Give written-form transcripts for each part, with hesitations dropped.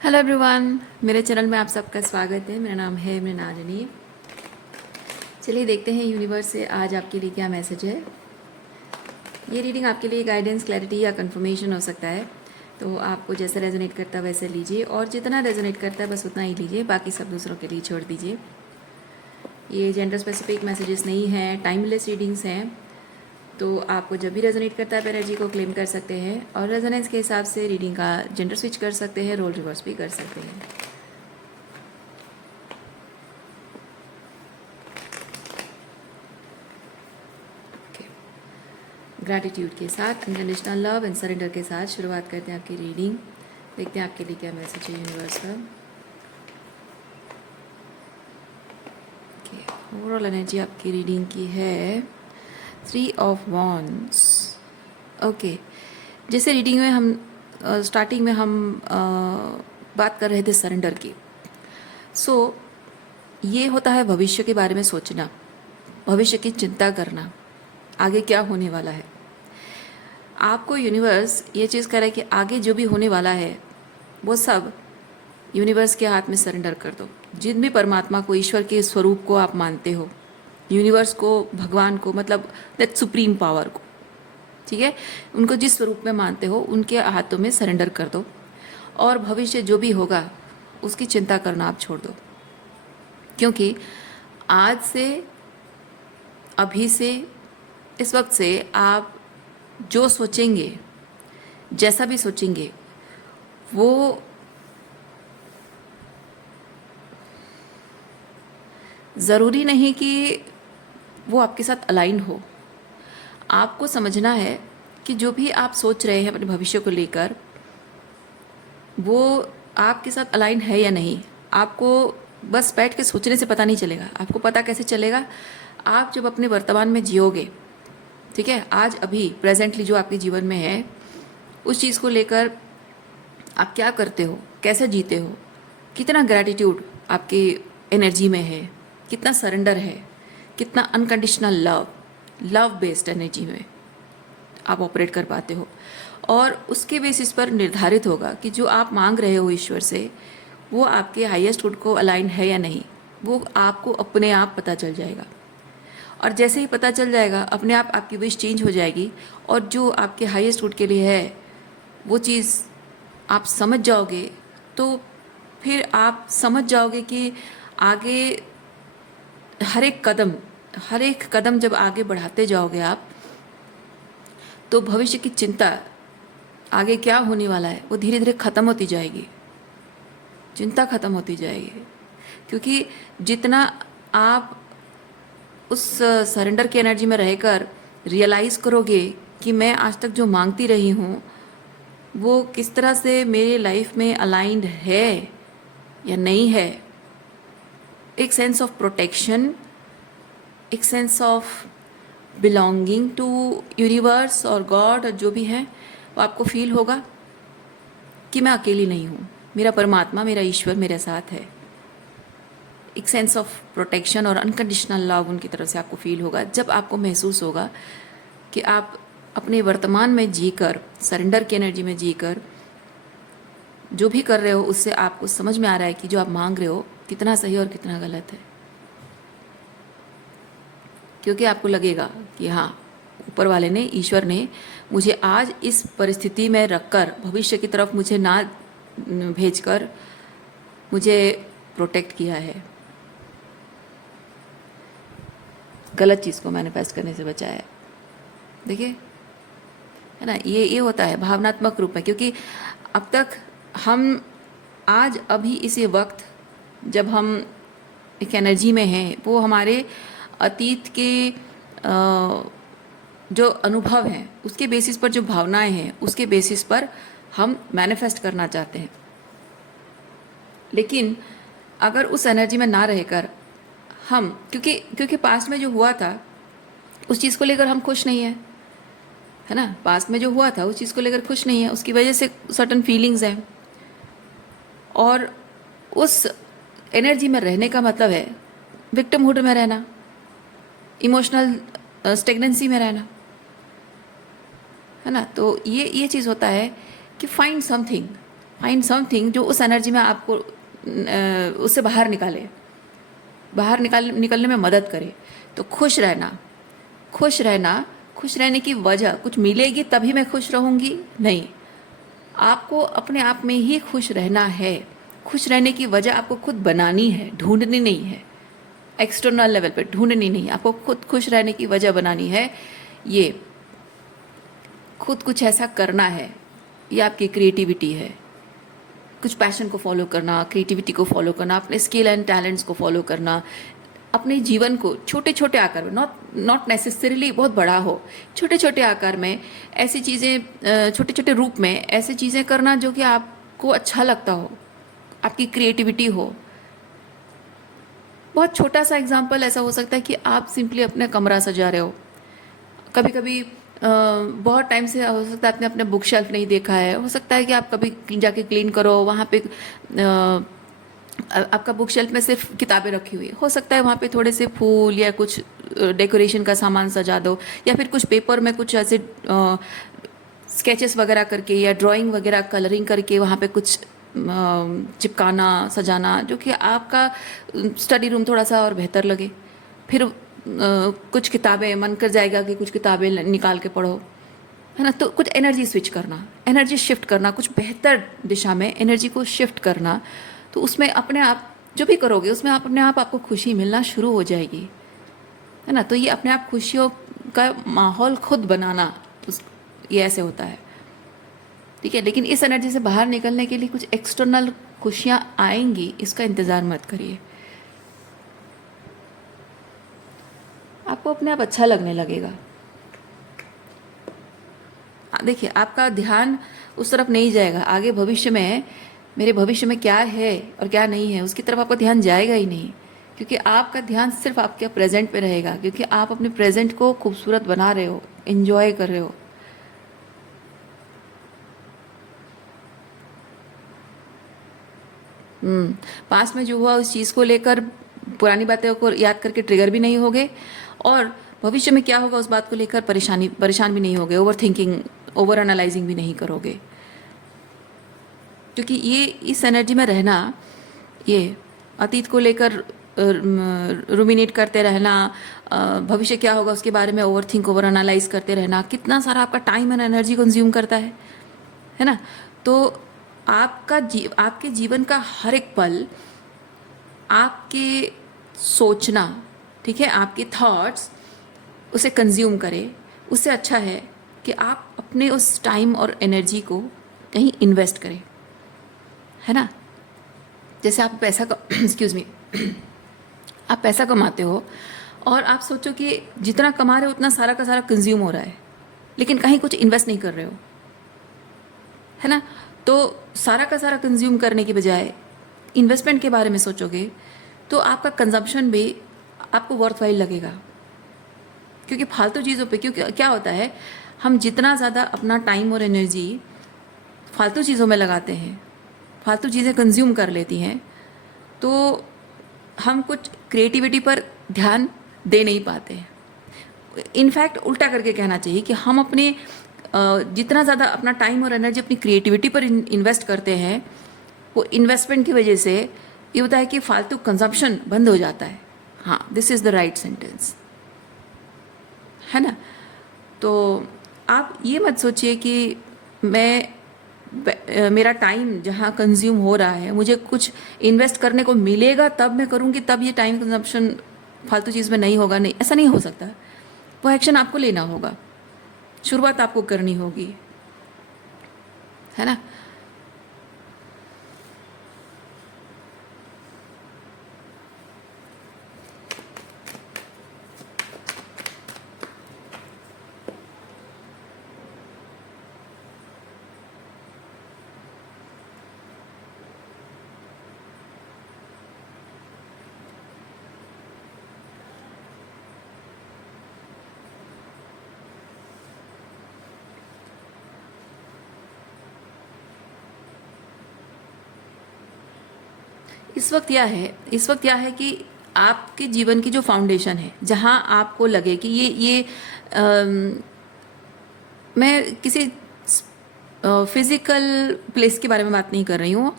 Hello everyone, मेरे channel में आप सबका स्वागत है। मेरा नाम है मृणालिनी। चलिए देखते हैं यूनिवर्स से आज आपके लिए क्या मैसेज है। ये रीडिंग आपके लिए गाइडेंस, क्लैरिटी या कंफर्मेशन हो सकता है, तो आपको जैसा रेजोनेट करता है वैसे लीजिए, और जितना रेजोनेट करता है बस उतना ही लीजिए, बाकी सब दूसरों के लिए छोड़ दीजिए। ये जेंडर स्पेसिफिक मैसेजेस नहीं हैं, टाइमलेस रीडिंग्स हैं, तो आपको जब भी रेजोनेट करता है आप एनर्जी को क्लेम कर सकते हैं, और रेजोनेंस के हिसाब से रीडिंग का जेंडर स्विच कर सकते हैं, रोल रिवर्स भी कर सकते हैं। ग्रैटिट्यूड के साथ, अनकंडीशनल लव एंड सरेंडर के साथ शुरुआत करते हैं आपकी रीडिंग। देखते हैं आपके लिए क्या मैसेज है यूनिवर्स का। ओवरऑल एनर्जी आपकी रीडिंग की है 3 ऑफ वॉन्ड्स। ओके, जैसे रीडिंग में हम स्टार्टिंग में हम बात कर रहे थे सरेंडर की। सो ये होता है भविष्य के बारे में सोचना, भविष्य की चिंता करना, आगे क्या होने वाला है। आपको यूनिवर्स ये चीज़ कह रहा है कि आगे जो भी होने वाला है वो सब यूनिवर्स के हाथ में सरेंडर कर दो। जिन भी परमात्मा को, ईश्वर के स्वरूप को आप मानते हो, यूनिवर्स को, भगवान को, मतलब दैट सुप्रीम पावर को, ठीक है, उनको जिस स्वरूप में मानते हो उनके हाथों में सरेंडर कर दो, और भविष्य जो भी होगा उसकी चिंता करना आप छोड़ दो। क्योंकि आज से, अभी से, इस वक्त से आप जो सोचेंगे, जैसा भी सोचेंगे, वो ज़रूरी नहीं कि वो आपके साथ अलाइन हो। आपको समझना है कि जो भी आप सोच रहे हैं अपने भविष्य को लेकर, वो आपके साथ अलाइन है या नहीं। आपको बस बैठ के सोचने से पता नहीं चलेगा। आपको पता कैसे चलेगा? आप जब अपने वर्तमान में जियोगे, ठीक है, आज अभी प्रेजेंटली जो आपके जीवन में है, उस चीज़ को लेकर आप क्या करते हो, कैसे जीते हो, कितना ग्रैटिट्यूड आपकी एनर्जी में है, कितना सरेंडर है, कितना unconditional love, love based energy में आप ऑपरेट कर पाते हो। और उसके बेसिस पर निर्धारित होगा कि जो आप मांग रहे हो ईश्वर से, वो आपके हाईएस्ट गुड को अलाइन है या नहीं। वो आपको अपने आप पता चल जाएगा, और जैसे ही पता चल जाएगा अपने आप आपकी विश चेंज हो जाएगी, और जो आपके हाईएस्ट गुड के लिए है वो चीज़ आप समझ जाओगे। तो फिर आप समझ जाओगे कि आगे हर एक कदम जब आगे बढ़ाते जाओगे आप, तो भविष्य की चिंता, आगे क्या होने वाला है, वो धीरे धीरे ख़त्म होती जाएगी। चिंता ख़त्म होती जाएगी, क्योंकि जितना आप उस सरेंडर की एनर्जी में रहकर रियलाइज़ करोगे कि मैं आज तक जो मांगती रही हूँ वो किस तरह से मेरी लाइफ में अलाइंड है या नहीं है, एक सेंस ऑफ प्रोटेक्शन, एक sense of belonging to universe और गॉड और जो भी है, वो आपको फील होगा कि मैं अकेली नहीं हूँ, मेरा परमात्मा, मेरा ईश्वर मेरे साथ है। एक सेंस ऑफ प्रोटेक्शन और अनकंडीशनल लव उनकी तरफ से आपको फील होगा। जब आपको महसूस होगा कि आप अपने वर्तमान में जीकर, सरेंडर की एनर्जी में जीकर जो भी कर रहे हो, उससे आपको समझ में आ रहा है कि जो आप मांग रहे हो कितना सही और कितना गलत है। क्योंकि आपको लगेगा कि हाँ, ऊपर वाले ने, ईश्वर ने मुझे आज इस परिस्थिति में रखकर, भविष्य की तरफ मुझे ना भेजकर मुझे प्रोटेक्ट किया है, गलत चीज़ को मैनिफेस्ट करने से बचाया है। देखिए, है ना, ये होता है भावनात्मक रूप में। क्योंकि अब तक हम, आज अभी इसी वक्त जब हम एक एनर्जी में हैं, वो हमारे अतीत के जो अनुभव हैं उसके बेसिस पर, जो भावनाएं हैं उसके बेसिस पर हम मैनिफेस्ट करना चाहते हैं। लेकिन अगर उस एनर्जी में ना रहकर हम, क्योंकि पास्ट में जो हुआ था उस चीज़ को लेकर हम खुश नहीं हैं, है ना, पास्ट में जो हुआ था उस चीज़ को लेकर खुश नहीं है, उसकी वजह से सर्टन फीलिंग्स हैं। और उस एनर्जी में रहने का मतलब है विक्टिमहुड में रहना, इमोशनल स्टेगनेंसी में रहना, है ना। तो ये चीज़ होता है कि फाइंड समथिंग फाइंड समथिंग जो उस एनर्जी में आपको उससे बाहर निकाले, निकलने में मदद करे। तो खुश रहना, खुश रहना, खुश रहने की वजह कुछ मिलेगी तभी मैं खुश रहूँगी, नहीं, आपको अपने आप में ही खुश रहना है। खुश रहने की वजह आपको खुद बनानी है, ढूंढनी नहीं है, एक्सटर्नल लेवल पे ढूंढनी नहीं, आपको खुद खुश रहने की वजह बनानी है। ये खुद कुछ ऐसा करना है, ये आपकी क्रिएटिविटी है। कुछ पैशन को फॉलो करना, क्रिएटिविटी को फॉलो करना, अपने स्किल एंड टैलेंट्स को फॉलो करना, अपने जीवन को छोटे छोटे आकार में, नॉट नेसेसरीली बहुत बड़ा हो, छोटे छोटे आकार में ऐसी चीज़ें, छोटे छोटे रूप में ऐसी चीज़ें करना जो कि आपको अच्छा लगता हो, आपकी क्रिएटिविटी हो। बहुत छोटा सा एग्जांपल ऐसा हो सकता है कि आप सिंपली अपना कमरा सजा रहे हो। कभी कभी बहुत टाइम से हो सकता है आपने अपने बुक शेल्फ नहीं देखा है, हो सकता है कि आप कभी जाके क्लीन करो, वहाँ पे आपका बुक शेल्फ में सिर्फ किताबें रखी हुई, हो सकता है वहाँ पे थोड़े से फूल या कुछ डेकोरेशन का सामान सजा दो, या फिर कुछ पेपर में कुछ ऐसे स्केचेस वगैरह करके या ड्राइंग वगैरह कलरिंग करके वहाँ पे कुछ चिपकाना, सजाना, जो कि आपका स्टडी रूम थोड़ा सा और बेहतर लगे। फिर कुछ किताबें, मन कर जाएगा कि कुछ किताबें निकाल के पढ़ो, है ना। तो कुछ एनर्जी स्विच करना, एनर्जी शिफ्ट करना, कुछ बेहतर दिशा में एनर्जी को शिफ्ट करना। तो उसमें अपने आप जो भी करोगे उसमें आप अपने आप आपको खुशी मिलना शुरू हो जाएगी, है ना। तो ये अपने आप खुशियों का माहौल खुद बनाना, ये ऐसे होता है, ठीक है। लेकिन इस एनर्जी से बाहर निकलने के लिए कुछ एक्सटर्नल खुशियाँ आएंगी, इसका इंतज़ार मत करिए। आपको अपने आप अच्छा लगने लगेगा। देखिए, आपका ध्यान उस तरफ नहीं जाएगा, आगे भविष्य में, मेरे भविष्य में क्या है और क्या नहीं है उसकी तरफ आपका ध्यान जाएगा ही नहीं, क्योंकि आपका ध्यान सिर्फ आपके प्रेजेंट पे रहेगा, क्योंकि आप अपने प्रेजेंट को खूबसूरत बना रहे हो, एंजॉय कर रहे हो। पास्ट में जो हुआ उस चीज़ को लेकर पुरानी बातों को याद करके ट्रिगर भी नहीं होगे, और भविष्य में क्या होगा उस बात को लेकर परेशान भी नहीं होगे, ओवर थिंकिंग, ओवर एनालाइजिंग भी नहीं करोगे। क्योंकि ये इस एनर्जी में रहना, ये अतीत को लेकर रुमिनेट करते रहना, भविष्य क्या होगा उसके बारे में ओवर थिंक, ओवर एनालाइज करते रहना, कितना सारा आपका टाइम एंड एनर्जी कंज्यूम करता है ना। तो आपके जीवन का हर एक पल आपके सोचना, ठीक है, आपके थॉट्स उसे कंज्यूम करे। उससे अच्छा है कि आप अपने उस टाइम और एनर्जी को कहीं इन्वेस्ट करें, है ना। जैसे आप पैसा एक्सक्यूज़ मी आप पैसा कमाते हो और आप सोचो कि जितना कमा रहे हो उतना सारा का सारा कंज्यूम हो रहा है, लेकिन कहीं कुछ इन्वेस्ट नहीं कर रहे हो, है ना। तो सारा का सारा कंज्यूम करने के बजाय इन्वेस्टमेंट के बारे में सोचोगे तो आपका कंजम्पशन भी आपको वर्थवाइल लगेगा। क्योंकि फालतू चीज़ों पे, क्योंकि क्या होता है, हम जितना ज़्यादा अपना टाइम और एनर्जी फालतू चीज़ों में लगाते हैं, फालतू चीज़ें कंज्यूम कर लेती हैं, तो हम कुछ क्रिएटिविटी पर ध्यान दे नहीं पाते हैं। इनफैक्ट उल्टा करके कहना चाहिए कि हम अपने जितना ज़्यादा अपना टाइम और एनर्जी अपनी क्रिएटिविटी पर इन्वेस्ट करते हैं, वो इन्वेस्टमेंट की वजह से ये होता है कि फालतू कंजम्पशन बंद हो जाता है। हाँ, this is the right sentence, है ना। तो आप ये मत सोचिए कि मेरा टाइम जहाँ कंज्यूम हो रहा है, मुझे कुछ इन्वेस्ट करने को मिलेगा तब मैं करूँगी, तब ये टाइम कंजम्पशन फालतू चीज़ में नहीं होगा। नहीं, ऐसा नहीं हो सकता। वो एक्शन आपको लेना होगा, शुरुआत आपको करनी होगी, है ना। इस वक्त यह है कि आपके जीवन की जो फाउंडेशन है, जहाँ आपको लगे कि ये मैं किसी फिज़िकल प्लेस के बारे में बात नहीं कर रही हूँ,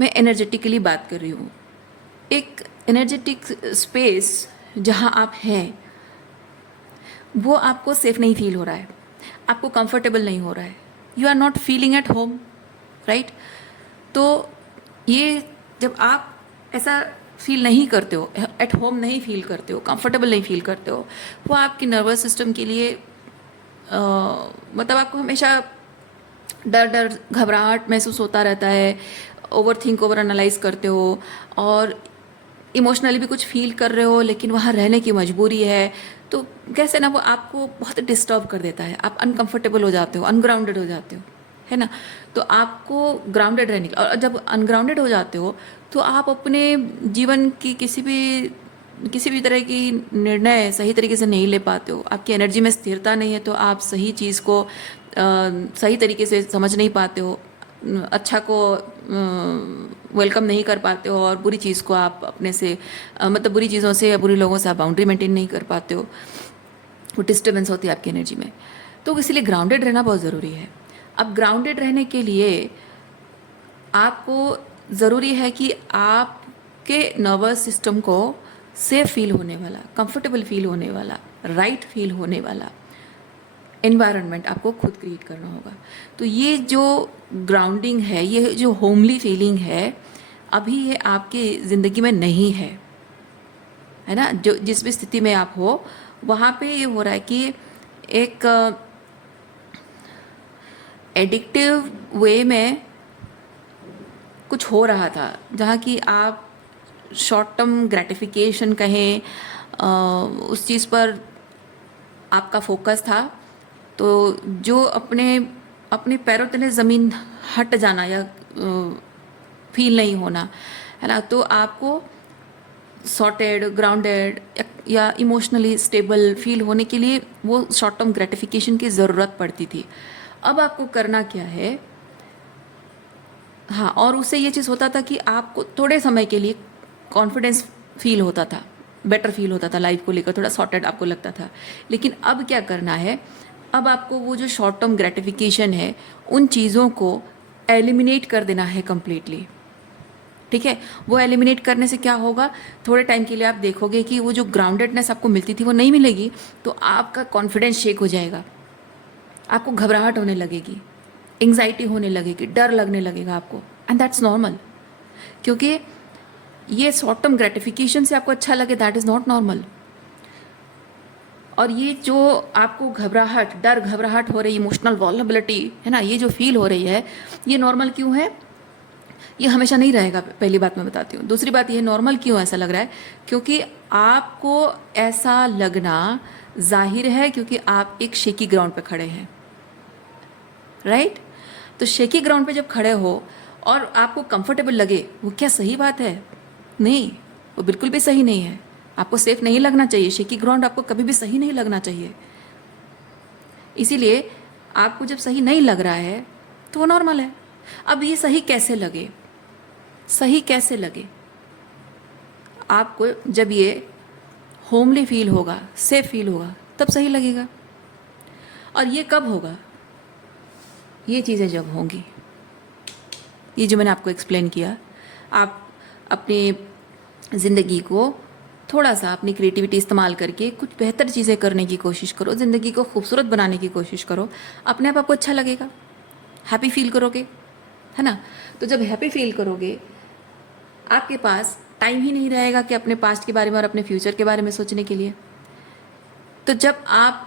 मैं एनर्जेटिकली बात कर रही हूँ। एक एनर्जेटिक स्पेस जहाँ आप हैं वो आपको सेफ नहीं फील हो रहा है, आपको कंफर्टेबल नहीं हो रहा है, you are not feeling at home, right? तो ये जब आप ऐसा फील नहीं करते हो, एट होम नहीं फील करते हो, कंफर्टेबल नहीं फील करते हो, वो आपकी नर्वस सिस्टम के लिए मतलब आपको हमेशा डर डर घबराहट महसूस होता रहता है, ओवर थिंक ओवर एनालाइज करते हो और इमोशनली भी कुछ फील कर रहे हो लेकिन वहाँ रहने की मजबूरी है, तो कैसे ना वो आपको बहुत डिस्टर्ब कर देता है, आप अनकंफर्टेबल हो जाते हो, अनग्राउंडेड हो जाते हो, है ना? तो आपको ग्राउंडेड रहने की, और जब अनग्राउंडेड हो जाते हो तो आप अपने जीवन की किसी भी तरह की निर्णय सही तरीके से नहीं ले पाते हो, आपकी एनर्जी में स्थिरता नहीं है, तो आप सही चीज़ को सही तरीके से समझ नहीं पाते हो, अच्छा को वेलकम नहीं कर पाते हो, और बुरी चीज़ को आप अपने से मतलब बुरी चीज़ों से या बुरे लोगों से आप बाउंड्री मेंटेन नहीं कर पाते हो, वो डिस्टर्बेंस होती है आपकी एनर्जी में। तो इसलिए ग्राउंडेड रहना बहुत ज़रूरी है। अब ग्राउंडेड रहने के लिए आपको ज़रूरी है कि आपके नर्वस सिस्टम को सेफ फील होने वाला, कंफर्टेबल फील होने वाला, राइट फील होने वाला एनवायरनमेंट आपको खुद क्रिएट करना होगा। तो ये जो ग्राउंडिंग है, ये जो होमली फीलिंग है, अभी ये आपकी ज़िंदगी में नहीं है ना? जो जिस भी स्थिति में आप हो वहाँ पे ये हो रहा है कि एक एडिक्टिव वे में कुछ हो रहा था, जहाँ कि आप शॉर्ट टर्म ग्रेटिफिकेशन कहें, उस चीज़ पर आपका फोकस था। तो जो अपने अपने पैरों तले ज़मीन हट जाना या फील नहीं होना, है ना, तो आपको सॉर्टेड, ग्राउंडेड या इमोशनली स्टेबल फील होने के लिए वो शॉर्ट टर्म ग्रेटिफिकेशन की ज़रूरत पड़ती थी। अब आपको करना क्या है? हाँ, और उससे ये चीज़ होता था कि आपको थोड़े समय के लिए कॉन्फिडेंस फील होता था, बेटर फील होता था, लाइफ को लेकर थोड़ा सॉर्टेड आपको लगता था। लेकिन अब क्या करना है? अब आपको वो जो शॉर्ट टर्म ग्रेटिफिकेशन है, उन चीज़ों को एलिमिनेट कर देना है कम्प्लीटली। ठीक है? वो एलिमिनेट करने से क्या होगा? थोड़े टाइम के लिए आप देखोगे कि वो जो ग्राउंडेडनेस आपको मिलती थी वो नहीं मिलेगी, तो आपका कॉन्फिडेंस शेक हो जाएगा, आपको घबराहट होने लगेगी, एंग्जाइटी होने लगेगी, डर लगने लगेगा आपको, एंड दैट्स नॉर्मल। क्योंकि ये शॉर्ट टर्म ग्रेटिफिकेशन से आपको अच्छा लगे, दैट इज़ नॉट नॉर्मल। और ये जो आपको घबराहट, डर, घबराहट हो रही, इमोशनल वल्नरेबिलिटी, है ना, ये जो फील हो रही है, ये नॉर्मल क्यों है? ये हमेशा नहीं रहेगा, पहली बात मैं बताती हूँ। दूसरी बात, ये नॉर्मल क्यों ऐसा लग रहा है? क्योंकि आपको ऐसा लगना जाहिर है, क्योंकि आप एक शेकी ग्राउंड पे खड़े हैं, राइट? तो शेकी ग्राउंड पे जब खड़े हो और आपको कंफर्टेबल लगे, वो क्या सही बात है? नहीं, वो बिल्कुल भी सही नहीं है। आपको सेफ नहीं लगना चाहिए, शेकी ग्राउंड आपको कभी भी सही नहीं लगना चाहिए। इसीलिए आपको जब सही नहीं लग रहा है तो वो नॉर्मल है। अब ये सही कैसे लगे? सही कैसे लगे? आपको जब ये होमली फील होगा, सेफ फील होगा, तब सही लगेगा। और ये कब होगा? ये चीज़ें जब होंगी, ये जो मैंने आपको एक्सप्लेन किया, आप अपनी ज़िंदगी को थोड़ा सा अपनी क्रिएटिविटी इस्तेमाल करके कुछ बेहतर चीज़ें करने की कोशिश करो, ज़िंदगी को खूबसूरत बनाने की कोशिश करो, अपने आप आपको अच्छा लगेगा, हैप्पी फील करोगे, है ना? तो जब हैप्पी फील करोगे, आपके पास टाइम ही नहीं रहेगा कि अपने पास्ट के बारे में और अपने फ्यूचर के बारे में सोचने के लिए। तो जब आप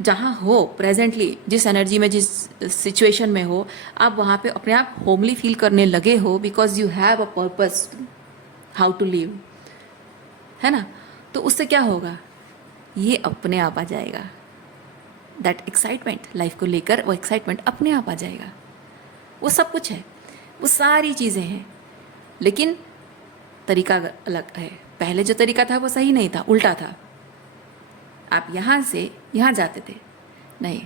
जहाँ हो प्रेजेंटली, जिस एनर्जी में, जिस सिचुएशन में हो, आप वहाँ पे अपने आप होमली फील करने लगे हो, because you have a purpose how to live, है ना? तो उससे क्या होगा? ये अपने आप आ जाएगा, दैट एक्साइटमेंट, लाइफ को लेकर वो एक्साइटमेंट अपने आप आ जाएगा। वो सब कुछ है, वो सारी चीज़ें हैं, लेकिन तरीका अलग है। पहले जो तरीका था वो सही नहीं था, उल्टा था। आप यहाँ से यहाँ जाते थे, नहीं,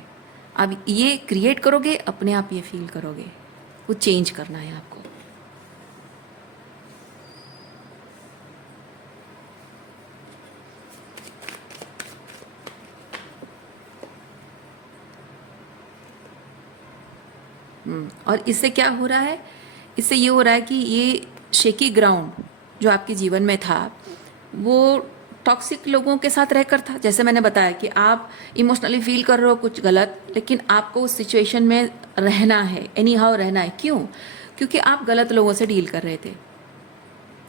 अब ये क्रिएट करोगे, अपने आप ये फील करोगे। वो चेंज करना है आपको। और इससे क्या हो रहा है? इससे ये हो रहा है कि ये शेकी ग्राउंड जो आपके जीवन में था वो टॉक्सिक लोगों के साथ रहकर था। जैसे मैंने बताया कि आप इमोशनली फील कर रहे हो कुछ गलत, लेकिन आपको उस सिचुएशन में रहना है, एनी हाउ रहना है। क्यों? क्योंकि आप गलत लोगों से डील कर रहे थे,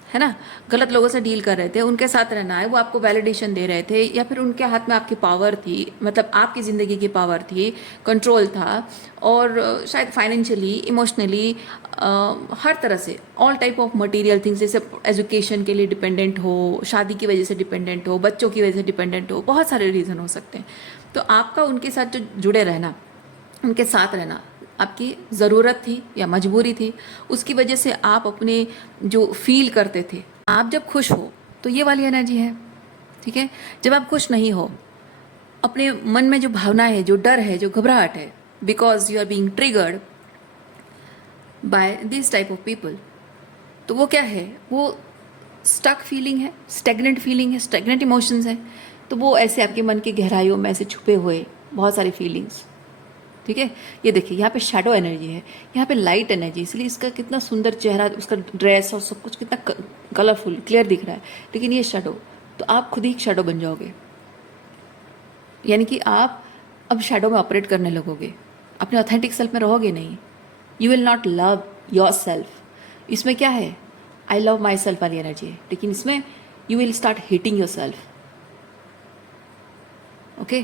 है ना? गलत लोगों से डील कर रहे थे, उनके साथ रहना है, वो आपको वैलिडेशन दे रहे थे, या फिर उनके हाथ में आपकी पावर थी, मतलब आपकी ज़िंदगी की पावर थी, कंट्रोल था, और शायद फाइनेंशियली, इमोशनली, हर तरह से, all type of material things, जैसे एजुकेशन के लिए डिपेंडेंट हो, शादी की वजह से डिपेंडेंट हो, बच्चों की वजह से डिपेंडेंट हो, बहुत सारे रीज़न हो सकते हैं। तो आपका उनके साथ जो जुड़े रहना, उनके साथ रहना आपकी ज़रूरत थी या मजबूरी थी। उसकी वजह से आप अपने जो फील करते थे, आप जब खुश हो तो ये वाली एनर्जी है, ठीक है? जब आप खुश नहीं हो, अपने मन में जो भावना है, जो डर है, जो घबराहट है, because you are being triggered by this type of people, तो वो क्या है? वो स्टक फीलिंग है, स्टेगनेंट फीलिंग है, स्टेगनेंट इमोशंस है। तो वो ऐसे आपके मन की गहराइयों में ऐसे छुपे हुए बहुत सारी फीलिंग्स, ठीक है? ये देखिए, यहाँ पे शैडो एनर्जी है, यहाँ पे लाइट एनर्जी, इसलिए इसका कितना सुंदर चेहरा, उसका ड्रेस और सब कुछ कितना कलरफुल क्लियर दिख रहा है। लेकिन ये शैडो, तो आप खुद ही शैडो बन जाओगे, यानी कि आप अब शैडो में ऑपरेट करने लगोगे, अपने ऑथेंटिक सेल्फ में रहोगे नहीं। You will not love yourself. इसमें क्या है? आई लव माई सेल्फ वाली एनर्जी है, लेकिन इसमें you will start hating yourself. Okay?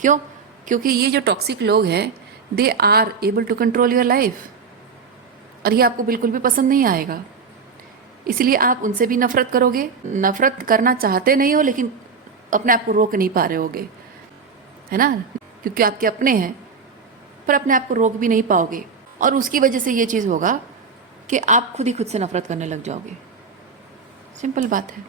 क्यों? क्योंकि ये जो टॉक्सिक लोग हैं, they are able to control your life, और ये आपको बिल्कुल भी पसंद नहीं आएगा। इसलिए आप उनसे भी नफरत करोगे। नफरत करना चाहते नहीं हो, लेकिन अपने आप को रोक नहीं पा रहे होगे, है ना? क्योंकि आपके अपने हैं, पर अपने आप को रोक भी नहीं पाओगे, और उसकी वजह से ये चीज़ होगा कि आप खुद ही खुद से नफरत करने लग जाओगे। सिंपल बात है।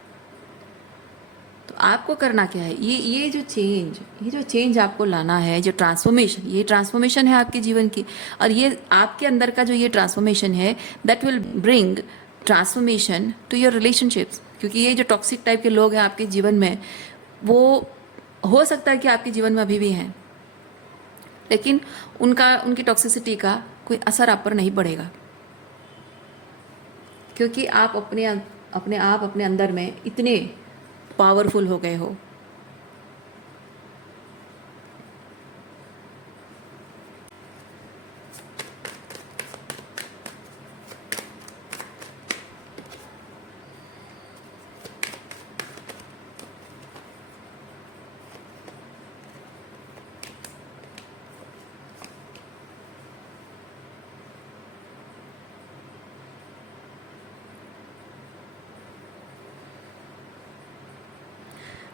तो आपको करना क्या है? ये जो चेंज आपको लाना है, जो ट्रांसफॉर्मेशन, ये ट्रांसफॉर्मेशन है आपके जीवन की, और ये आपके अंदर का जो ये ट्रांसफॉर्मेशन है, that will bring transformation to your relationships. क्योंकि ये जो टॉक्सिक टाइप के लोग हैं आपके जीवन में, वो हो सकता है कि आपके जीवन में अभी भी हैं, लेकिन उनकी टॉक्सिसिटी का कोई असर आप पर नहीं पड़ेगा, क्योंकि आप अपने अंदर में इतने पावरफुल हो गए हो।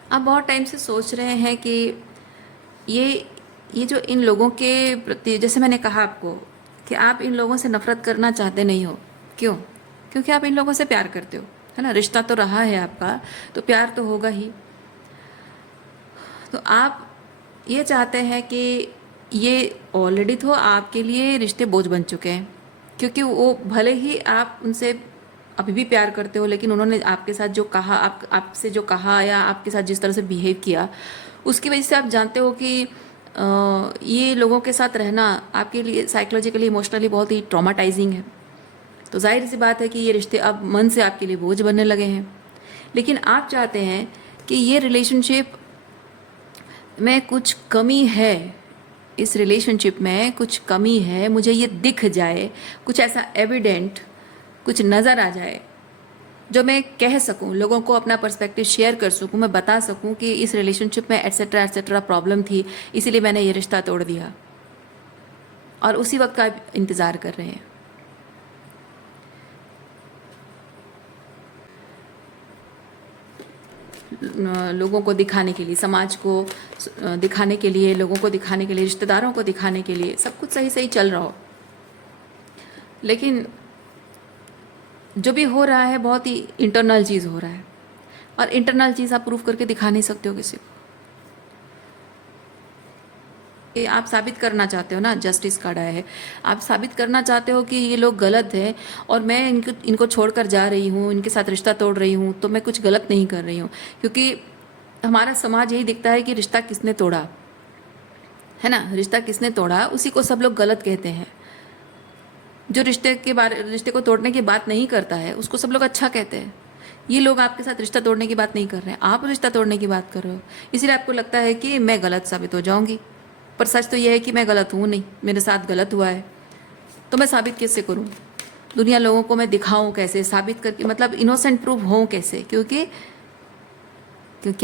आप बहुत टाइम से सोच रहे हैं कि ये ये जो इन लोगों के प्रति, जैसे मैंने कहा आपको कि आप इन लोगों से नफरत करना चाहते नहीं हो। क्यों? क्योंकि आप इन लोगों से प्यार करते हो, है ना? रिश्ता तो रहा है आपका, तो प्यार तो होगा ही। तो आप ये चाहते हैं कि ये ऑलरेडी तो आपके लिए रिश्ते बोझ बन चुके हैं, क्योंकि वो भले ही आप उनसे अभी भी प्यार करते हो, लेकिन उन्होंने आपके साथ जो कहा, आपसे जो कहा, या आपके साथ जिस तरह से बिहेव किया, उसकी वजह से आप जानते हो कि ये लोगों के साथ रहना आपके लिए साइकोलॉजिकली, इमोशनली बहुत ही ट्रॉमाटाइजिंग है। तो जाहिर सी बात है कि ये रिश्ते अब मन से आपके लिए बोझ बनने लगे हैं। लेकिन आप चाहते हैं कि ये रिलेशनशिप में कुछ कमी है, इस रिलेशनशिप में कुछ कमी है, मुझे ये दिख जाए, कुछ ऐसा एविडेंट, कुछ नज़र आ जाए, जो मैं कह सकूं, लोगों को अपना पर्सपेक्टिव शेयर कर सकूं, मैं बता सकूं कि इस रिलेशनशिप में एट्सेट्रा एट्सेट्रा प्रॉब्लम थी, इसीलिए मैंने ये रिश्ता तोड़ दिया, और उसी वक्त का आप इंतज़ार कर रहे हैं। लोगों को दिखाने के लिए, समाज को दिखाने के लिए, लोगों को दिखाने के लिए, रिश्तेदारों को दिखाने के लिए, सब कुछ सही सही चल रहा हो, लेकिन जो भी हो रहा है बहुत ही इंटरनल चीज़ हो रहा है, और इंटरनल चीज़ आप प्रूफ करके दिखा नहीं सकते हो किसी को। ये आप साबित करना चाहते हो ना, जस्टिस कार्ड आया है, आप साबित करना चाहते हो कि ये लोग गलत हैं, और मैं इनको छोड़कर जा रही हूँ, इनके साथ रिश्ता तोड़ रही हूँ, तो मैं कुछ गलत नहीं कर रही हूँ। क्योंकि हमारा समाज यही दिखता है कि रिश्ता किसने तोड़ा, है ना? रिश्ता किसने तोड़ा, उसी को सब लोग गलत कहते हैं। जो रिश्ते को तोड़ने की बात नहीं करता है उसको सब लोग अच्छा कहते हैं। ये लोग आपके साथ रिश्ता तोड़ने की बात नहीं कर रहे हैं, आप रिश्ता तोड़ने की बात कर रहे हो। इसीलिए आपको लगता है कि मैं गलत साबित हो जाऊंगी, पर सच तो यह है कि मैं गलत हूँ नहीं, मेरे साथ गलत हुआ है। तो मैं साबित कैसे करूँ? दुनिया लोगों को मैं दिखाऊं कैसे, साबित करके मतलब इनोसेंट प्रूव हों कैसे? क्योंकि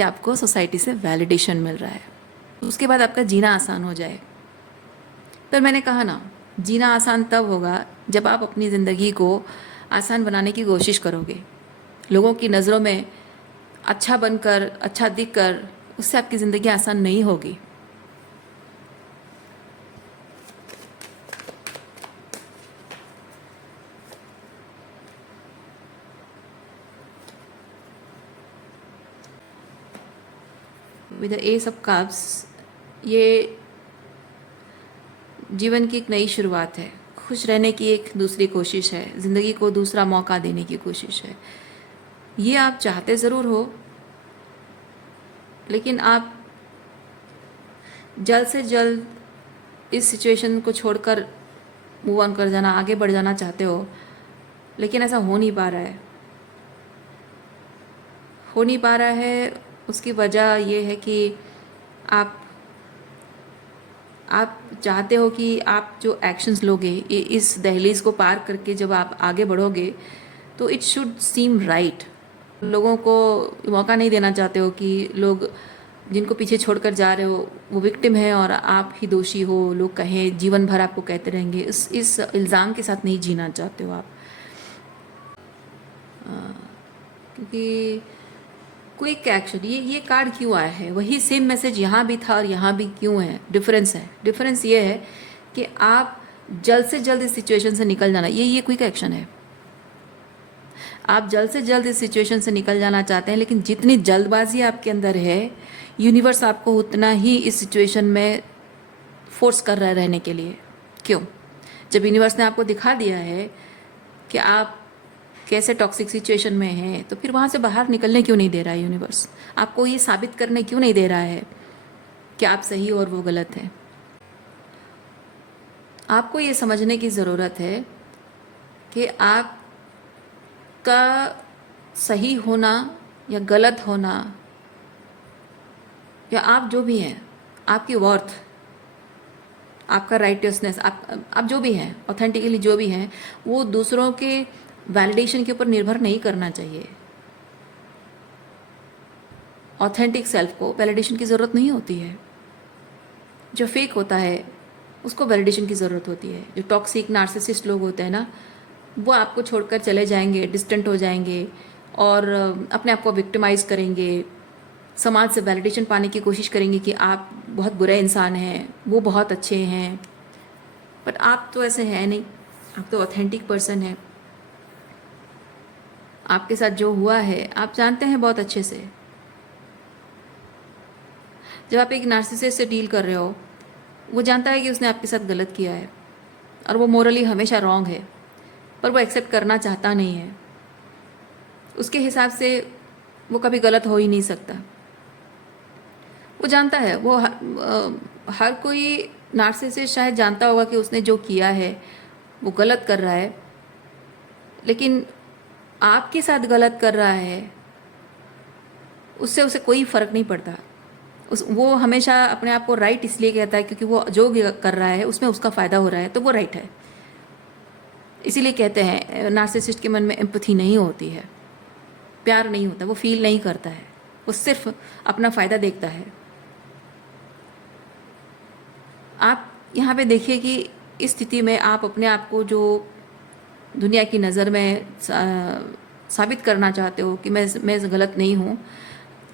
आपको सोसाइटी से वैलिडेशन मिल रहा है, उसके बाद आपका जीना आसान हो जाए। पर मैंने कहा ना, जीना आसान तब होगा जब आप अपनी ज़िंदगी को आसान बनाने की कोशिश करोगे, लोगों की नज़रों में अच्छा बनकर, अच्छा दिखकर। उससे आपकी ज़िंदगी आसान नहीं होगी। With the S of cups, ये जीवन की एक नई शुरुआत है, खुश रहने की एक दूसरी कोशिश है, ज़िंदगी को दूसरा मौका देने की कोशिश है। ये आप चाहते ज़रूर हो, लेकिन आप जल्द से जल्द इस सिचुएशन को छोड़कर मूव ऑन कर जाना, आगे बढ़ जाना चाहते हो, लेकिन ऐसा हो नहीं पा रहा है। हो नहीं पा रहा है, उसकी वजह ये है कि आप चाहते हो कि आप जो एक्शंस लोगे, इस दहलीज को पार करके जब आप आगे बढ़ोगे तो इट शुड सीम राइट। लोगों को मौका नहीं देना चाहते हो कि लोग जिनको पीछे छोड़कर जा रहे हो वो विक्टिम है और आप ही दोषी हो, लोग कहें, जीवन भर आपको कहते रहेंगे। इस इल्ज़ाम के साथ नहीं जीना चाहते हो आप। क्योंकि क्विक एक्शन, ये कार्ड क्यों आया है? वही सेम मैसेज यहाँ भी था और यहाँ भी क्यों है? डिफरेंस ये है कि आप जल्द से जल्द इस सिचुएशन से निकल जाना, ये क्विक एक्शन है। आप जल्द से जल्द इस सिचुएशन से निकल जाना चाहते हैं, लेकिन जितनी जल्दबाजी आपके अंदर है, यूनिवर्स आपको उतना ही इस सिचुएशन में फोर्स कर रहा है रहने के लिए। क्यों? जब यूनिवर्स ने आपको दिखा दिया है कि आप कैसे टॉक्सिक सिचुएशन में हैं, तो फिर वहाँ से बाहर निकलने क्यों नहीं दे रहा है यूनिवर्स? आपको ये साबित करने क्यों नहीं दे रहा है कि आप सही और वो गलत है? आपको ये समझने की ज़रूरत है कि आपका सही होना या गलत होना, या आप जो भी हैं, आपकी वर्थ, आपका राइटियसनेस, आप जो भी हैं, ऑथेंटिकली जो भी हैं, वो दूसरों के वैलिडेशन के ऊपर निर्भर नहीं करना चाहिए। ऑथेंटिक सेल्फ को वैलिडेशन की ज़रूरत नहीं होती है। जो फेक होता है उसको वैलिडेशन की ज़रूरत होती है। जो टॉक्सिक नार्सिसिस्ट लोग होते हैं ना, वो आपको छोड़कर चले जाएंगे, डिस्टेंट हो जाएंगे और अपने आप को विक्टिमाइज़ करेंगे, समाज से वैलिडेशन पाने की कोशिश करेंगे कि आप बहुत बुरे इंसान हैं, वो बहुत अच्छे हैं। बट आप तो ऐसे हैं नहीं, आप तो ऑथेंटिक पर्सन हैं। आपके साथ जो हुआ है आप जानते हैं बहुत अच्छे से। जब आप एक नार्सिसिस्ट से डील कर रहे हो, वो जानता है कि उसने आपके साथ गलत किया है और वो मोरली हमेशा रॉन्ग है, पर वो एक्सेप्ट करना चाहता नहीं है। उसके हिसाब से वो कभी गलत हो ही नहीं सकता। वो जानता है, वो हर कोई नार्सिसिस्ट शायद जानता होगा कि उसने जो किया है वो गलत कर रहा है, लेकिन आपके साथ गलत कर रहा है उससे उसे कोई फ़र्क नहीं पड़ता। वो हमेशा अपने आप को राइट इसलिए कहता है क्योंकि वो जो कर रहा है उसमें उसका फ़ायदा हो रहा है, तो वो राइट है। इसीलिए कहते हैं नार्सिसिस्ट के मन में एम्पैथी नहीं होती है, प्यार नहीं होता, वो फील नहीं करता है, वो सिर्फ अपना फ़ायदा देखता है। आप यहाँ पे देखिए कि इस स्थिति में आप अपने आप को जो दुनिया की नज़र में साबित करना चाहते हो कि मैं गलत नहीं हूँ,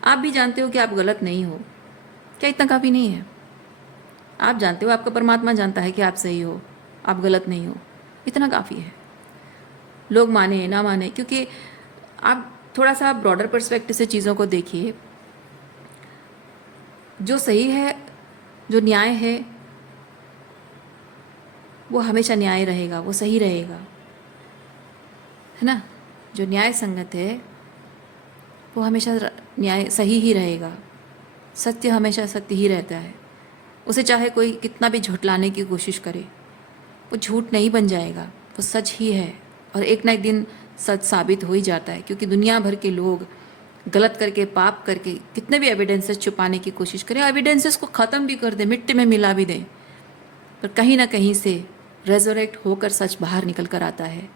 आप भी जानते हो कि आप गलत नहीं हो। क्या इतना काफ़ी नहीं है? आप जानते हो, आपका परमात्मा जानता है कि आप सही हो, आप गलत नहीं हो, इतना काफ़ी है। लोग माने ना माने, क्योंकि आप थोड़ा सा ब्रॉडर पर्सपेक्टिव से चीज़ों को देखिए। जो सही है, जो न्याय है, वो हमेशा न्याय रहेगा, वो सही रहेगा, है ना? जो न्याय संगत है वो हमेशा न्याय सही ही रहेगा। सत्य हमेशा सत्य ही रहता है। उसे चाहे कोई कितना भी झुठलाने की कोशिश करे, वो झूठ नहीं बन जाएगा, वो सच ही है, और एक ना एक दिन सच साबित हो ही जाता है, क्योंकि दुनिया भर के लोग गलत करके, पाप करके, कितने भी एविडेंसेस छुपाने की कोशिश करें, एविडेंसेस को ख़त्म भी कर दें, मिट्टी में मिला भी दें, पर कहीं ना कहीं से रेजोरेक्ट होकर सच बाहर निकल कर आता है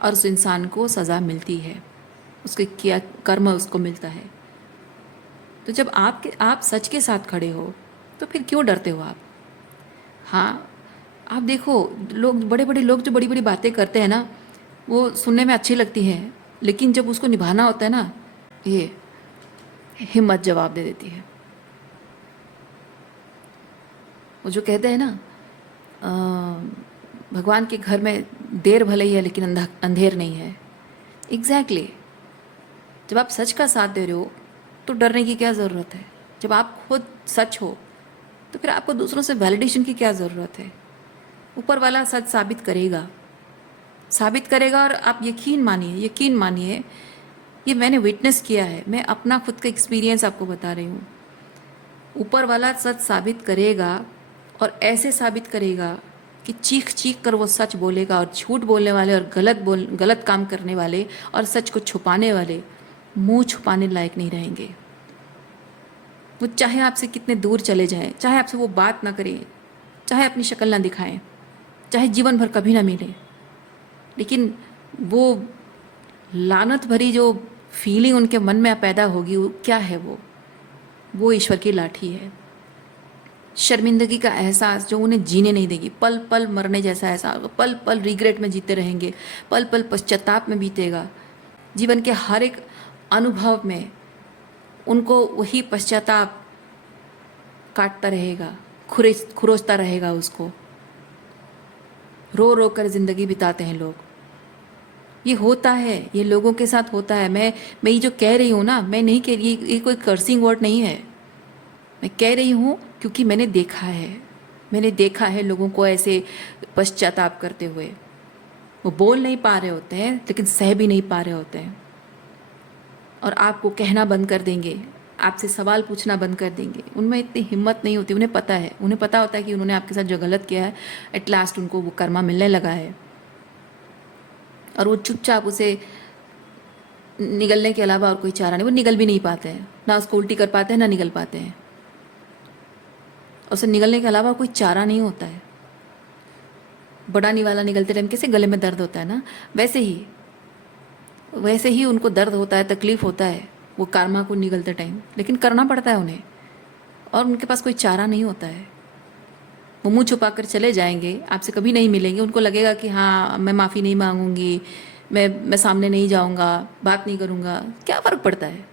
और उस इंसान को सज़ा मिलती है, उसके किया कर्म उसको मिलता है। तो जब आप सच के साथ खड़े हो तो फिर क्यों डरते हो आप? हाँ, आप देखो, लोग, बड़े बड़े लोग जो बड़ी बड़ी बातें करते हैं ना, वो सुनने में अच्छी लगती हैं, लेकिन जब उसको निभाना होता है ना, ये हिम्मत जवाब दे देती है। वो जो कहते हैं ना, भगवान के घर में देर भले ही है लेकिन अंधेर नहीं है। एग्जैक्टली जब आप सच का साथ दे रहे हो तो डरने की क्या ज़रूरत है? जब आप खुद सच हो तो फिर आपको दूसरों से वैलिडेशन की क्या ज़रूरत है? ऊपर वाला सच साबित करेगा, साबित करेगा। और आप यकीन मानिए, यकीन मानिए, ये मैंने विटनेस किया है, मैं अपना खुद का एक्सपीरियंस आपको बता रही हूँ। ऊपर वाला सच साबित करेगा, और ऐसे साबित करेगा कि चीख चीख कर वो सच बोलेगा, और झूठ बोलने वाले और गलत काम करने वाले और सच को छुपाने वाले मुंह छुपाने लायक नहीं रहेंगे। वो चाहे आपसे कितने दूर चले जाएं, चाहे आपसे वो बात ना करें, चाहे अपनी शक्ल ना दिखाएं, चाहे जीवन भर कभी ना मिले, लेकिन वो लानत भरी जो फीलिंग उनके मन में पैदा होगी, वो क्या है? वो ईश्वर की लाठी है। शर्मिंदगी का एहसास जो उन्हें जीने नहीं देगी, पल पल मरने जैसा एहसास होगा, पल पल रिग्रेट में जीते रहेंगे, पल पल पश्चाताप में बीतेगा। जीवन के हर एक अनुभव में उनको वही पश्चाताप काटता रहेगा, खुरोचता रहेगा उसको। रो रो कर जिंदगी बिताते हैं लोग। ये होता है, ये लोगों के साथ होता है। मैं ये जो कह रही हूँ ना, मैं नहीं कह रही, ये कोई कर्सिंग वर्ड नहीं है। मैं कह रही हूँ क्योंकि मैंने देखा है, मैंने देखा है लोगों को ऐसे पश्चाताप करते हुए। वो बोल नहीं पा रहे होते हैं, लेकिन सह भी नहीं पा रहे होते हैं, और आपको कहना बंद कर देंगे, आपसे सवाल पूछना बंद कर देंगे। उनमें इतनी हिम्मत नहीं होती, उन्हें पता है, उन्हें पता होता है कि उन्होंने आपके साथ जो गलत किया है, एट लास्ट उनको वो कर्मा मिलने लगा है, और वो चुपचाप उसे निगलने के अलावा और कोई चारा नहीं। वो निगल भी नहीं पाते हैं, ना उसको उल्टी कर पाते हैं, ना निगल पाते हैं। उसे निगलने के अलावा कोई चारा नहीं होता है। बड़ा निवाला निगलते टाइम कैसे गले में दर्द होता है ना, वैसे ही उनको दर्द होता है, तकलीफ होता है वो कर्मा को निगलते टाइम, लेकिन करना पड़ता है उन्हें, और उनके पास कोई चारा नहीं होता है। वो मुंह छुपा कर चले जाएंगे, आपसे कभी नहीं मिलेंगे। उनको लगेगा कि हाँ, मैं माफ़ी नहीं मांगूंगी, मैं सामने नहीं जाऊंगा, बात नहीं करूंगा, क्या फ़र्क पड़ता है?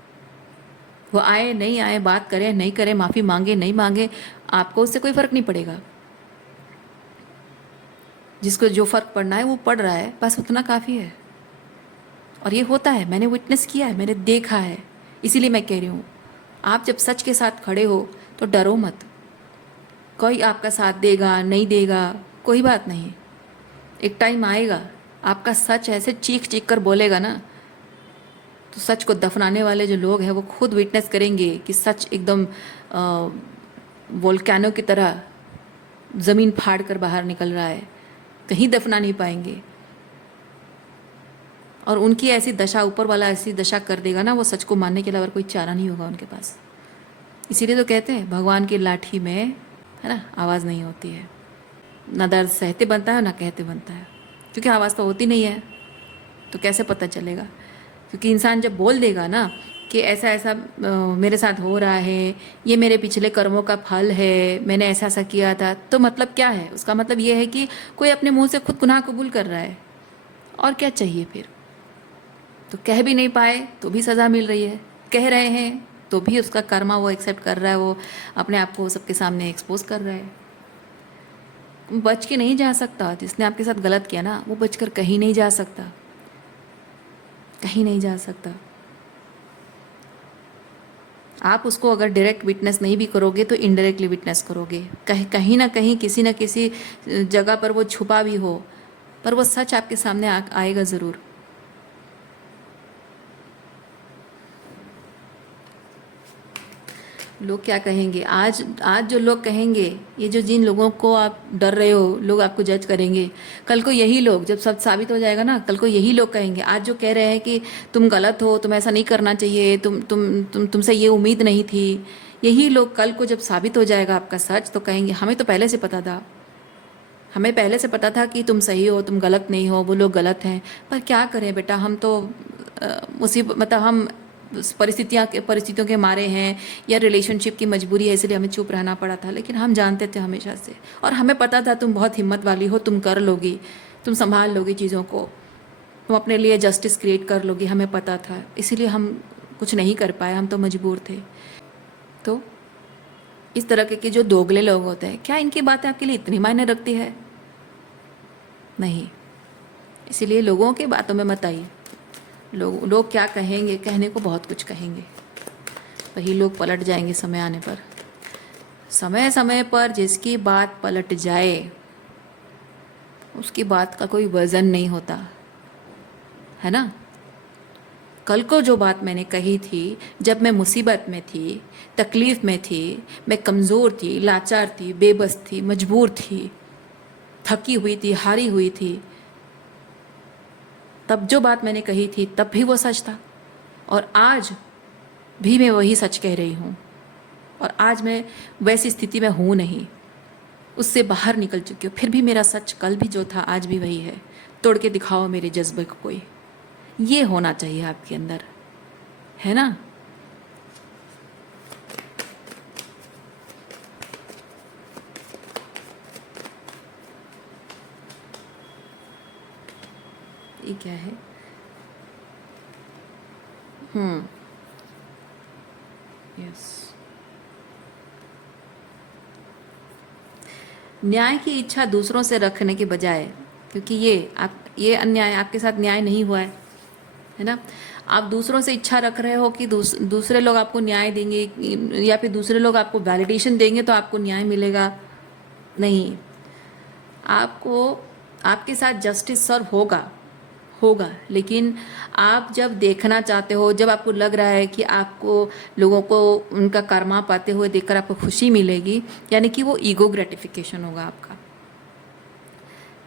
वो आए नहीं आए, बात करें नहीं करें, माफ़ी मांगे नहीं मांगे, आपको उससे कोई फ़र्क नहीं पड़ेगा। जिसको जो फ़र्क पड़ना है वो पड़ रहा है, बस उतना काफ़ी है। और ये होता है, मैंने विटनेस किया है, मैंने देखा है, इसीलिए मैं कह रही हूँ, आप जब सच के साथ खड़े हो तो डरो मत। कोई आपका साथ देगा नहीं देगा, कोई बात नहीं। एक टाइम आएगा, आपका सच ऐसे चीख चीख कर बोलेगा ना, तो सच को दफनाने वाले जो लोग हैं वो खुद विटनेस करेंगे कि सच एकदम वोल्केनो की तरह ज़मीन फाड़ कर बाहर निकल रहा है, कहीं दफना नहीं पाएंगे। और उनकी ऐसी दशा, ऊपर वाला ऐसी दशा कर देगा ना, वो सच को मानने के अलावा कोई चारा नहीं होगा उनके पास। इसीलिए तो कहते हैं भगवान की लाठी में, है ना, आवाज़ नहीं होती है। ना दर्द सहते बनता है, ना कहते बनता है, क्योंकि आवाज़ तो होती नहीं है, तो कैसे पता चलेगा? क्योंकि इंसान जब बोल देगा ना कि ऐसा ऐसा मेरे साथ हो रहा है, ये मेरे पिछले कर्मों का फल है, मैंने ऐसा ऐसा किया था, तो मतलब क्या है? उसका मतलब ये है कि कोई अपने मुंह से खुद गुनाह कबूल कर रहा है, और क्या चाहिए फिर? तो कह भी नहीं पाए तो भी सज़ा मिल रही है, कह रहे हैं तो भी उसका कर्मा वो एक्सेप्ट कर रहा है, वो अपने आप को सबके सामने एक्सपोज कर रहा है। बच के नहीं जा सकता। जिसने आपके साथ गलत किया ना, वो बचकर कहीं नहीं जा सकता, कहीं नहीं जा सकता। आप उसको अगर डायरेक्ट विटनेस नहीं भी करोगे तो इनडायरेक्टली विटनेस करोगे, कहीं ना कहीं किसी न किसी जगह पर वो छुपा भी हो, पर वो सच आपके सामने आएगा ज़रूर। लोग क्या कहेंगे, आज आज जो लोग कहेंगे, ये जो जिन लोगों को आप डर रहे हो, लोग आपको जज करेंगे, कल को यही लोग, जब सब साबित हो जाएगा ना, कल को यही लोग कहेंगे, आज जो कह रहे हैं कि तुम गलत हो, तुम ऐसा नहीं करना चाहिए, तुमसे ये उम्मीद नहीं थी, यही लोग कल को जब साबित हो जाएगा आपका सच, तो कहेंगे हमें तो पहले से पता था, हमें पहले से पता था कि तुम सही हो, तुम गलत नहीं हो, वो लोग गलत हैं। पर क्या करें बेटा, हम तो मतलब हम परिस्थितियों के मारे हैं, या रिलेशनशिप की मजबूरी है, इसलिए हमें चुप रहना पड़ा था। लेकिन हम जानते थे हमेशा से, और हमें पता था तुम बहुत हिम्मत वाली हो, तुम कर लोगी, तुम संभाल लोगी चीज़ों को, तुम अपने लिए जस्टिस क्रिएट कर लोगी, हमें पता था। इसीलिए हम कुछ नहीं कर पाए, हम तो मजबूर थे। तो इस तरह के जो दोगले लोग होते हैं, क्या इनकी बातें आपके लिए इतनी मायने रखती है? नहीं। इसीलिए लोगों की बातों में मत आइए। लोग क्या कहेंगे, कहने को बहुत कुछ कहेंगे, वही लोग पलट जाएंगे समय आने पर। समय समय पर जिसकी बात पलट जाए, उसकी बात का कोई वजन नहीं होता है ना। कल को जो बात मैंने कही थी, जब मैं मुसीबत में थी, तकलीफ़ में थी, मैं कमज़ोर थी, लाचार थी, बेबस थी, मजबूर थी, थकी हुई थी, हारी हुई थी, तब जो बात मैंने कही थी तब भी वो सच था, और आज भी मैं वही सच कह रही हूँ। और आज मैं वैसी स्थिति में हूँ नहीं, उससे बाहर निकल चुकी हूँ। फिर भी मेरा सच कल भी जो था आज भी वही है। तोड़ के दिखाओ मेरे जज्बे को कोई, ये होना चाहिए आपके अंदर, है ना। ये क्या है? यस। न्याय की इच्छा दूसरों से रखने के बजाय, क्योंकि ये अन्याय आपके साथ न्याय नहीं हुआ है ना। आप दूसरों से इच्छा रख रहे हो कि दूसरे लोग आपको न्याय देंगे, या फिर दूसरे लोग आपको वैलिडेशन देंगे तो आपको न्याय मिलेगा। नहीं, आपको आपके साथ जस्टिस सर्व होगा, लेकिन आप जब देखना चाहते हो, जब आपको लग रहा है कि आपको लोगों को उनका कर्मा पाते हुए देखकर आपको खुशी मिलेगी, यानी कि वो ईगो ग्रेटिफिकेशन होगा आपका,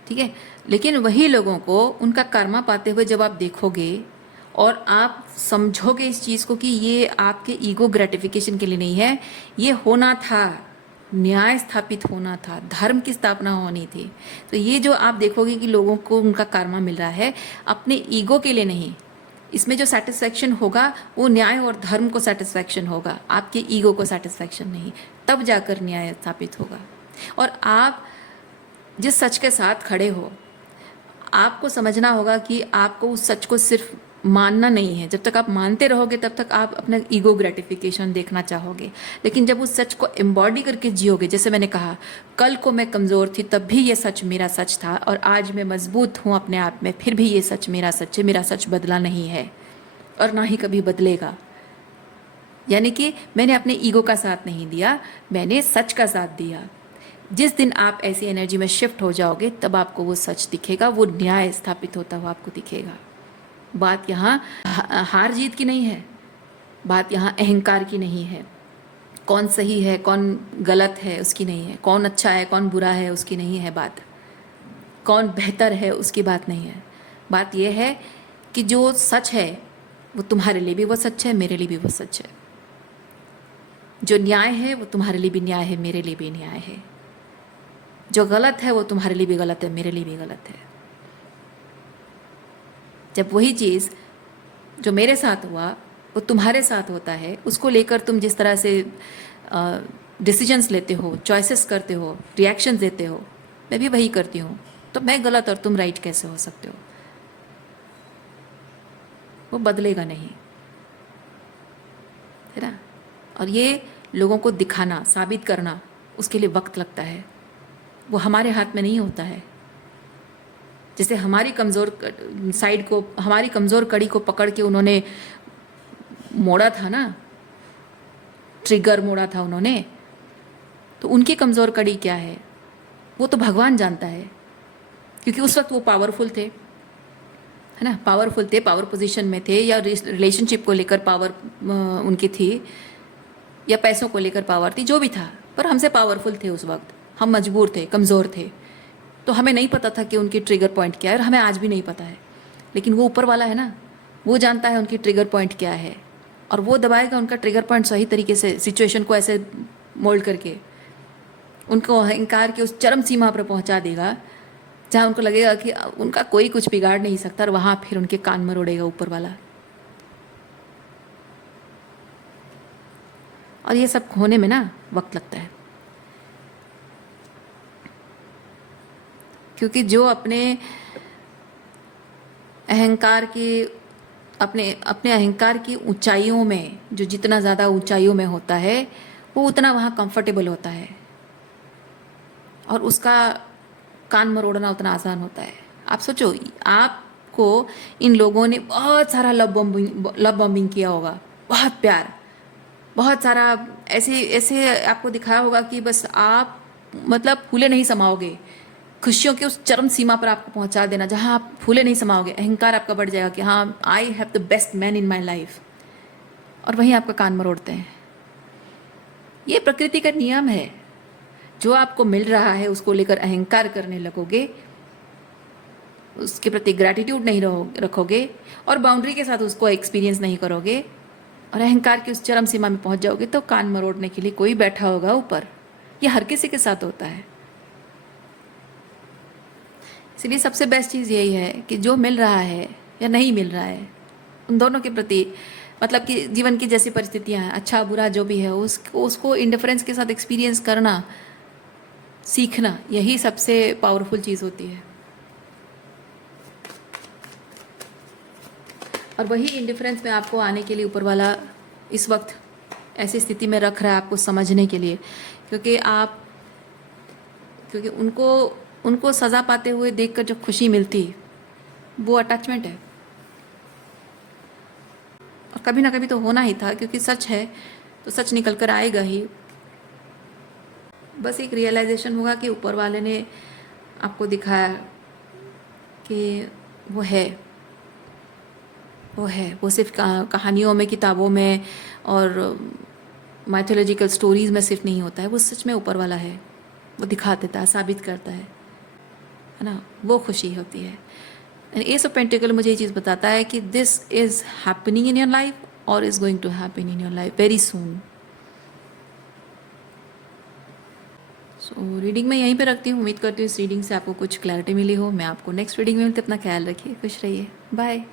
ठीक है। लेकिन वही लोगों को उनका कर्मा पाते हुए जब आप देखोगे और आप समझोगे इस चीज़ को कि ये आपके ईगो ग्रेटिफिकेशन के लिए नहीं है, ये होना था, न्याय स्थापित होना था, धर्म की स्थापना होनी थी। तो ये जो आप देखोगे कि लोगों को उनका कर्मा मिल रहा है, अपने ईगो के लिए नहीं, इसमें जो सेटिस्फैक्शन होगा वो न्याय और धर्म को सेटिस्फैक्शन होगा, आपके ईगो को सेटिस्फैक्शन नहीं। तब जाकर न्याय स्थापित होगा। और आप जिस सच के साथ खड़े हो, आपको समझना होगा कि आपको उस सच को सिर्फ मानना नहीं है। जब तक आप मानते रहोगे तब तक आप अपना ईगो ग्रेटिफिकेशन देखना चाहोगे, लेकिन जब उस सच को एम्बॉडी करके जियोगे, जैसे मैंने कहा, कल को मैं कमज़ोर थी तब भी ये सच मेरा सच था, और आज मैं मजबूत हूँ अपने आप में, फिर भी ये सच मेरा सच है, मेरा सच बदला नहीं है और ना ही कभी बदलेगा। यानी कि मैंने अपने ईगो का साथ नहीं दिया, मैंने सच का साथ दिया। जिस दिन आप ऐसी एनर्जी में शिफ्ट हो जाओगे तब आपको वो सच दिखेगा, वो न्याय स्थापित होता हुआ आपको दिखेगा। बात यहाँ हार जीत की नहीं है, बात यहाँ अहंकार की नहीं है, कौन सही है कौन गलत है उसकी नहीं है, कौन अच्छा है कौन बुरा है उसकी नहीं है बात, कौन बेहतर है उसकी बात नहीं है। बात यह है कि जो सच है वो तुम्हारे लिए भी वो सच है, मेरे लिए भी वो सच है। जो न्याय है वो तुम्हारे लिए भी न्याय है, मेरे लिए भी न्याय है। जो गलत है वो तुम्हारे लिए भी गलत है, मेरे लिए भी गलत है। जब वही चीज़ जो मेरे साथ हुआ वो तुम्हारे साथ होता है, उसको लेकर तुम जिस तरह से डिसीजंस लेते हो, चॉइसेस करते हो, रिएक्शंस देते हो, मैं भी वही करती हूँ। तो मैं गलत और तुम राइट कैसे हो सकते हो? वो बदलेगा नहीं, है ना। और ये लोगों को दिखाना, साबित करना, उसके लिए वक्त लगता है, वो हमारे हाथ में नहीं होता है। जैसे हमारी कमज़ोर साइड को, हमारी कमज़ोर कड़ी को पकड़ के उन्होंने मोड़ा था ना, ट्रिगर मोड़ा था उन्होंने, तो उनकी कमज़ोर कड़ी क्या है वो तो भगवान जानता है, क्योंकि उस वक्त वो पावरफुल थे, है ना, पावरफुल थे, पावर पोजीशन में थे, या रिलेशनशिप को लेकर पावर उनकी थी। या पैसों को लेकर पावर थी, जो भी था, पर हमसे पावरफुल थे उस वक्त। हम मजबूर थे, कमज़ोर थे, तो हमें नहीं पता था कि उनकी ट्रिगर पॉइंट क्या है, और हमें आज भी नहीं पता है। लेकिन वो ऊपर वाला है ना, वो जानता है उनकी ट्रिगर पॉइंट क्या है, और वो दबाएगा उनका ट्रिगर पॉइंट सही तरीके से, सिचुएशन को ऐसे मोल्ड करके उनको अहंकार की उस चरम सीमा पर पहुंचा देगा जहाँ उनको लगेगा कि उनका कोई कुछ बिगाड़ नहीं सकता, और वहाँ फिर उनके कान मरोड़ेगा ऊपर वाला। और ये सब होने में ना वक्त लगता है, क्योंकि जो अपने अहंकार की अपने अपने अहंकार की ऊंचाइयों में, जो जितना ज़्यादा ऊंचाइयों में होता है, वो उतना वहाँ कंफर्टेबल होता है, और उसका कान मरोड़ना उतना आसान होता है। आप सोचो, आपको इन लोगों ने बहुत सारा लव बॉम्बिंग किया होगा, बहुत प्यार, बहुत सारा ऐसे ऐसे आपको दिखाया होगा कि बस आप मतलब फूले नहीं समाओगे, खुशियों की उस चरम सीमा पर आपको पहुंचा देना जहां आप फूले नहीं समाओगे, अहंकार आपका बढ़ जाएगा कि हाँ, I have the best man in my life, और वहीं आपका कान मरोड़ते हैं। ये प्रकृति का नियम है। जो आपको मिल रहा है उसको लेकर अहंकार करने लगोगे, उसके प्रति ग्रैटिट्यूड नहीं रखोगे, और बाउंड्री के साथ उसको एक्सपीरियंस नहीं करोगे, और अहंकार की उस चरम सीमा में पहुंच जाओगे, तो कान मरोड़ने के लिए कोई बैठा होगा ऊपर। ये हर किसी के साथ होता है। इसलिए सबसे बेस्ट चीज़ यही है कि जो मिल रहा है या नहीं मिल रहा है, उन दोनों के प्रति, मतलब कि जीवन की जैसी परिस्थितियां हैं, अच्छा बुरा जो भी है, उसको इंडिफरेंस के साथ एक्सपीरियंस करना सीखना, यही सबसे पावरफुल चीज़ होती है। और वही इंडिफरेंस में आपको आने के लिए ऊपर वाला इस वक्त ऐसी स्थिति में रख रहा है, आपको समझने के लिए, क्योंकि उनको सज़ा पाते हुए देखकर जो खुशी मिलती, वो अटैचमेंट है। और कभी ना कभी तो होना ही था, क्योंकि सच है तो सच निकल कर आएगा ही। बस एक रियलाइजेशन होगा कि ऊपर वाले ने आपको दिखाया कि वो है, वो सिर्फ कहानियों में, किताबों में और माइथोलॉजिकल स्टोरीज में सिर्फ नहीं होता है, वो सच में ऊपर वाला है, वो दिखा देता है, साबित करता है ना, वो खुशी होती है। एंड एस ऑफ पेंटिकल मुझे ये चीज़ बताता है कि this is happening in your life और is going to happen in your life very soon. So reading मैं यहीं पे रखती हूँ। उम्मीद करती हूँ इस रीडिंग से आपको कुछ क्लैरिटी मिली हो। मैं आपको नेक्स्ट रीडिंग में मिलती हूँ। अपना ख्याल रखिए, खुश रहिए, बाय।